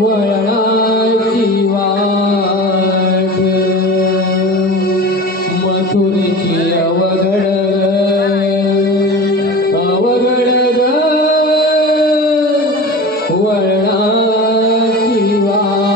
वळणाची वाट मथुरेची अवघड अवघड वळणाची वाट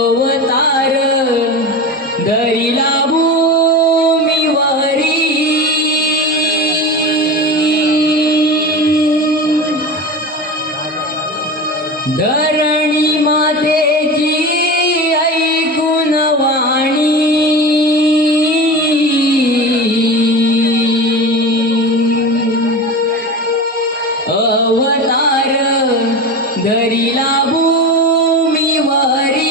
अवतार धरिला भूमीवरी धरणी मातेची ऐकून वाणी अवतार धरिला भूमीवरी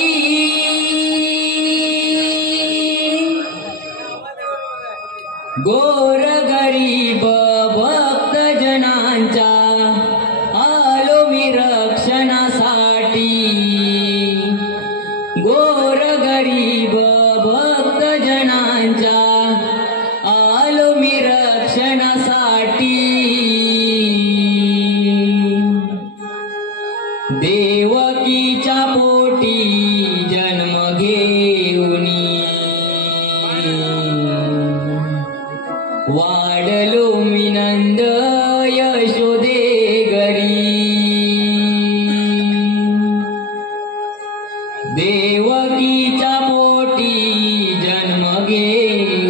गोर गरीब भक्त जनांच्या आलो मी रक्षणासाठी गोर गरीब भक्त जनांच्या आलो मी रक्षणासाठी देवकीच्या पोटी जन्म घेऊनी वाढलो मी नंद यशोदे घरी देवकीच्या पोटी जन्म घेऊनी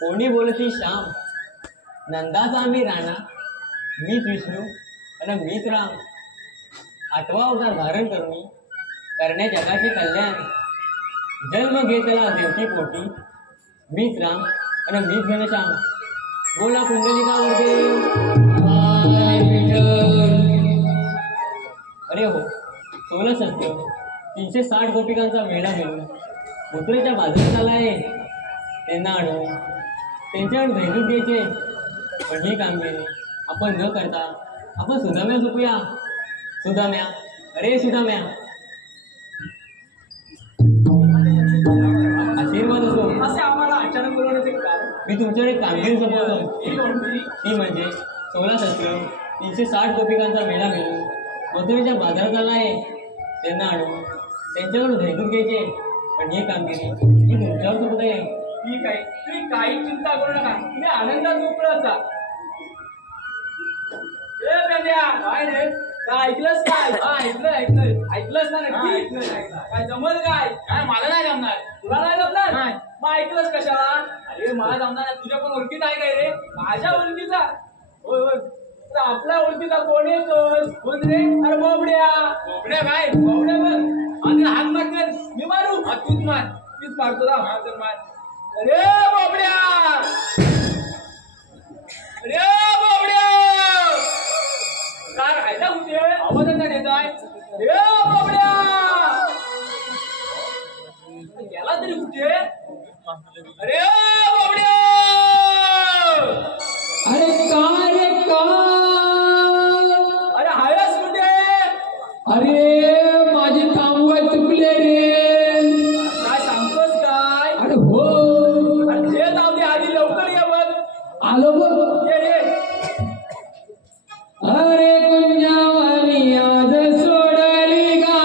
कोणी बोलशी श्याम नंदाचा मी राणा मीच विष्णू आणि मीच राम आठवा अवतार धारण करुणी करण्या जगाचे कल्याण जन्म घेतला देवकी पोटी मीच राम आणि मीच घनश्याम बोला कुंडलिकावरती अरे हो 16 शस्त्र 360 गोपिकांचा मेळा मिळून मुद्रेच्या बाजारात आलाय त्यांना आणून त्यांच्याकडे भेटून घ्यायचे पण ही कामगिरी आपण न करता आपण सुदाम्या झोपूया सुदाम्या अरे सुदाम्या आशीर्वाद असो असे आम्हाला अचानक बोलवण्याचे कारण मी तुमच्याकडे कामगिरी सोपवतो ती म्हणजे 16 शस्त्र 360 गोपिकांचा मेळा मिळून मथुरेच्या बाजारात आला आहे त्यांना आणून त्यांच्याकडून भेटून घ्यायचे पण ही कामगिरी मी तुमच्यावर सोबत आहे. ठीक आहे तुम्ही काही चिंता करू नका तुम्ही आनंदात मोकळत जा. काय रे काय ऐकलंस काय ऐकलंस ना नक्की काय जमल काय काय मला नाही जमणार तुला नाही जमणार नाही मग ऐकलंस कशाला अरे मला जमणार तुझ्या पण ओळखीचा आहे काय रे माझ्या ओळखीचा होय होय तर आपल्या ओळखीचा कोण येतोस कोण रे अरे बोबड्या काय बोबड्या बघ आणि हात मारते मी मारू हा तूच मार मीच मारतो ना मार अरे बोबड्या अरे बोबड्या काय राहायला कुठे आवाज नाही देत आहे अरे बोबड्या गेला तरी कुठे अरे बोबड्या अरे काय रे अरे हायस कुठे अरे माझे काम चुकले रे काय सांगतोस काय अरे हो अरे ते जाऊ दे आधी लवकर ये बघ आलो बघ ये रे अरे कुंजावानी आज सोडली गा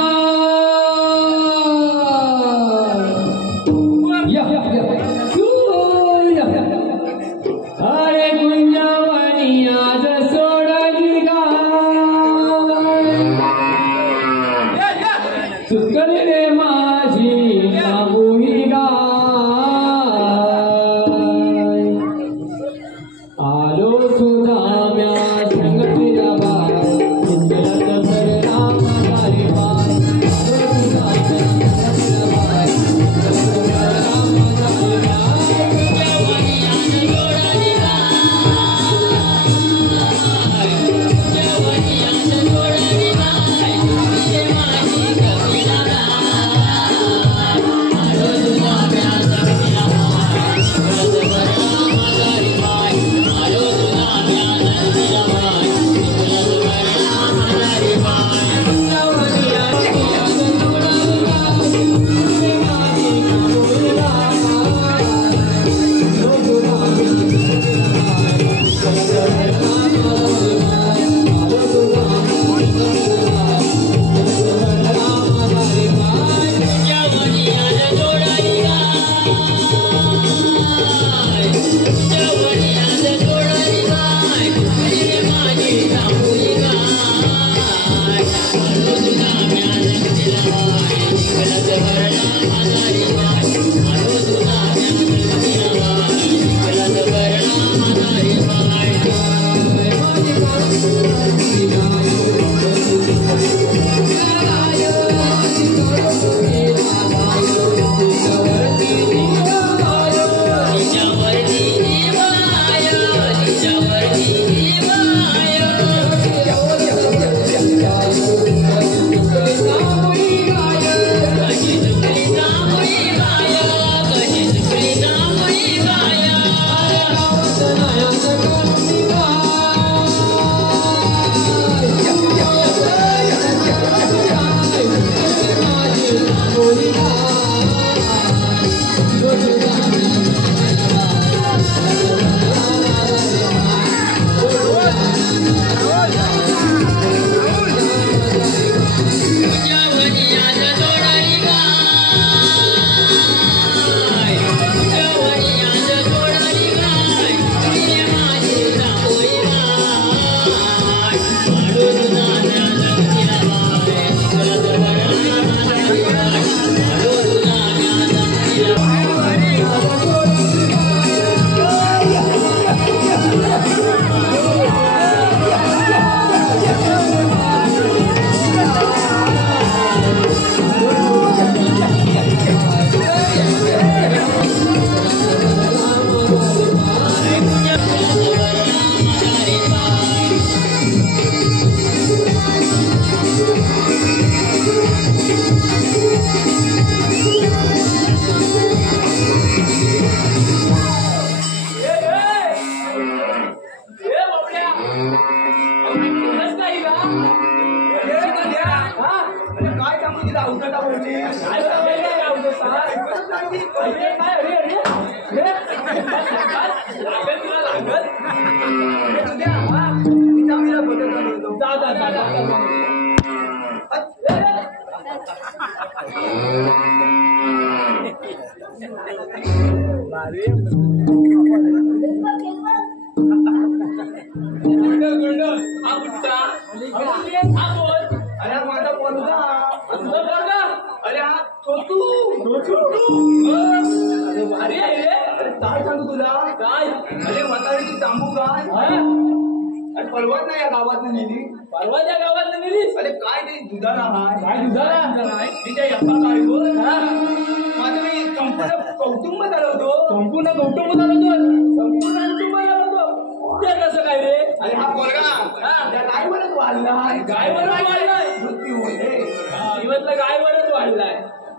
अरे कुंजावानी आज सोडली गा चुकली रे माझी मामुही गा काय अरे अरे लागल तुला लागल जा जा जा जा हा कुठचा हा बोल अरे माझा पोरगा तुझा पोरगा अरे हा छोटू अरे भारी आहे रे अरे काय सांगू तुला काय अरे म्हातारीची तांबू काय हा? अरे परवत नाही या गावात नेली परवाच्या गावात नेलीस अरे काय ते दुधाला हाय काय दुधाला मी त्या यप्पा काढलो हा? माझं मी संपूर्ण कौटुंब चालवतो संपूर्ण कुटुंब चालवतो ते कसं काय रे अरे हा पोरगा हा. त्या गायवरच वाढलाय गायवरच वाढलाय मृत्यू होते इवतला गायवरच वाढलाय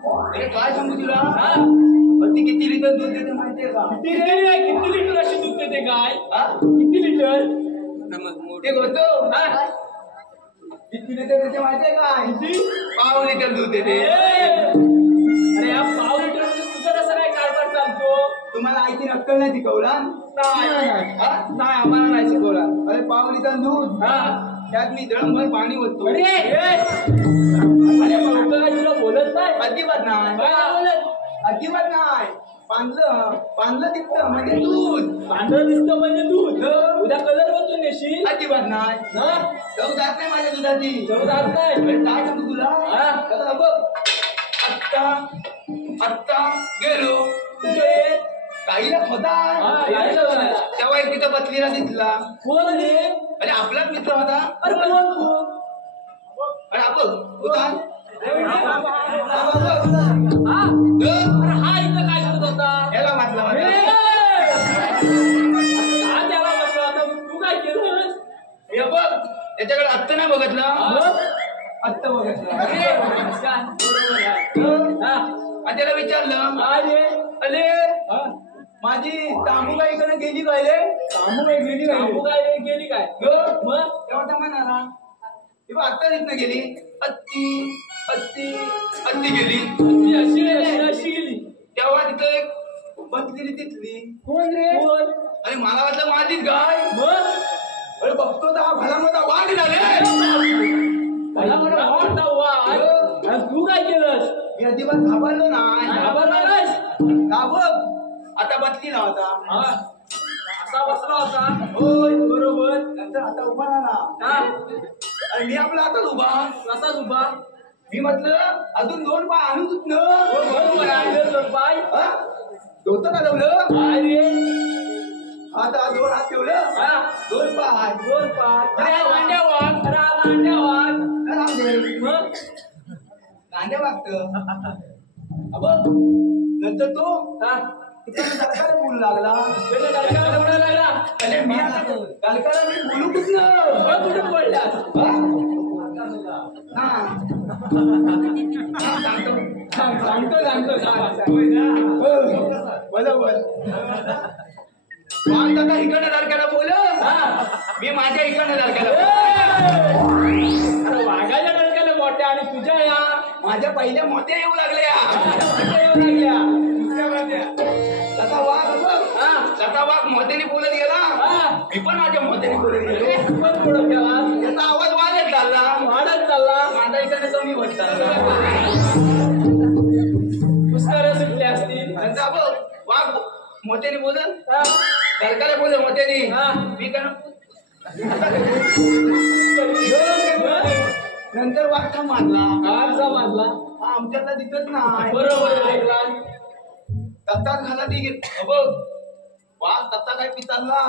अरे काय सांगू तुला हा? पण ती किती लिटर दूध देते माहितीये का किती लिटर अशी दूध देते गाय हा? किती लिटर ते होतो हा? किती लिटर देते माहितीये का किती? पाव लिटर दूध ए! देते अरे या पाव लिटर मध्ये तुझं कसं काय कारभार चालतो तुम्हाला आईची नक्कल नाही शिकवला नाही हा? नाही आम्हाला नाही शिकवला अरे पाव लिटर दूध हा त्यात मी दळभर पाणी ओततो अरे अरे लोक काय तुला बोलत नाही अजिबात नाही काय नाही बोलत अजिबात नाही पांढलं दिसतं म्हणजे दूध पांढरं दिसतं म्हणजे दूध उद्या कलर बदलून नेशील अजिबात नाही हा चव जात नाही माझ्या दुधाची चव जात नाही अरे काय सांगू तुला हा? आता बघ आत्ता गेलो कुठे? काहीला होता हा, गायला होता. तेव्हा एक तिथं बसलेला दिसला कोण रे अरे आपलाच मित्र होता अरे कोण कोण अरे आपण होता हा अरे हा इथं काय करत होता याला वाटला ए! होता हा त्याला बसला होता तू काय केलं हे बघ त्याच्याकडे आत्ता नाही बघितलं आत्ता बघितलं आणि त्याला विचारलं अरे माझी तांबूगा इकडे गेली काय रे गेली काय मग तेव्हा त्या म्हणाला तेव्हा आत्ता इथनं गेली अत्ती गेली अशी गेली तेव्हा तिथं एक बसलेली तिथली कोण रे कोण आणि मला वाटलं माझीच गाय मग अरे बघतो तर हा भला मोठा वाघ झाले मला म्हणा वाटता वाट आणि तू काय केलंस मी अजिबात घाबरलो नाही घाबरलास घाबर आता बसली ना होता हा असा बसला होता होय बरोबर नंतर आता उभा राहिला हा आणि मी आपला आता उभा कसाच उभा मी म्हटलं अजून 2 पाय आणू तुझ बरोबर आहे दोन पाय दोतं का लावलं काय रे आता 2 हात ठेवलं हा 2 पाय दोन पाय अरे अंड्या वाघ अरे अंड्या वाघ मग कांद्या वागत बघ नंतर तो हा दरकाला बोलू लागला त्याच्या डरकाला बोलायला लागला अरे मी दरकाला मी बोलू कुठलं मग कुठे पडलास सांगतो बरोबर वाघ आता इकडनं दरकाला बोल मी माझ्या इकडनं दरकाला अरे वाघाच्या डरकाला मोठ्या आणि तुझ्या या माझ्या पहिल्या मोठ्या येऊ लागल्या येऊ लागल्या तसा वाघ तसा वाघ मोठ्याने बोलत गेला मी पण माझ्या मोठ्याने बोलत गेलो पण पुढं गेला त्याचा आवाज वाढत चालला माझा इकडे कमी होत चालला पुष्कर सुटले असतील नंतर बघ वाघ मोठ्याने बोलत हा. दरकाला बोल मोठ्याने हा. मी कारण नंतर वाघ का मारला आमचा मारला आमच्यातला दिसत नाही बरोबर ऐकला तत्तात घाला ती बघ वाघ तत्ता काय पिताला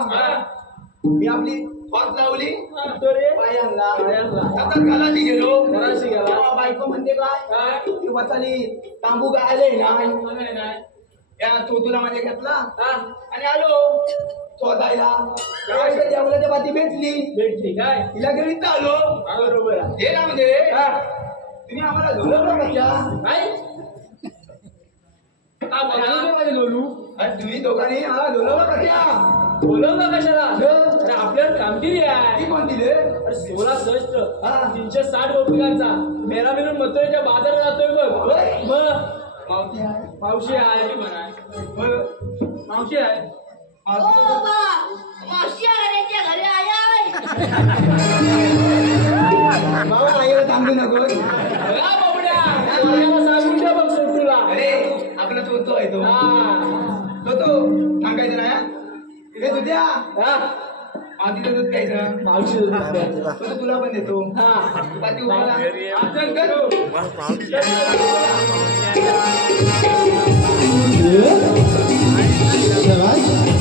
मी आपली वाट लावली पायांना तत्तात घाला ती गेलो घराशी गेला. तेव्हा बायको म्हणते काय ती वताली तांबू काय आले नाही या चोतूला माझ्या घेतला आणि आलो शोधायला जेवणाच्या बाती भेटली काय तिला घरी आलो बरोबर हे ना म्हणजे तुम्ही आम्हाला झोलवलं कशा काय माझे लोलू तुम्ही दोघांनी आम्हाला झोलवलं कशा बोलवलं कशाला अरे आपल्याला कामगिरी आहे ती कोण दिले अरे 16 सहस्त्र 360 गोपिकांचा मेरा मिळून मथुरेच्या बाजारात जातोय बघ होय? मग मावती आहे मावशी आहे होय. मावशी आहे बाबा आईला थांबू नको बघा बाबड्या माझ्याला सांगून द्या बघ सोटूला अरे आपला तो आहे तो तो सांगायचं ना हे दुध्या मातीचं दूध प्यायचं मावशी तो तुला पण देतो पाठी उभारा. Yes.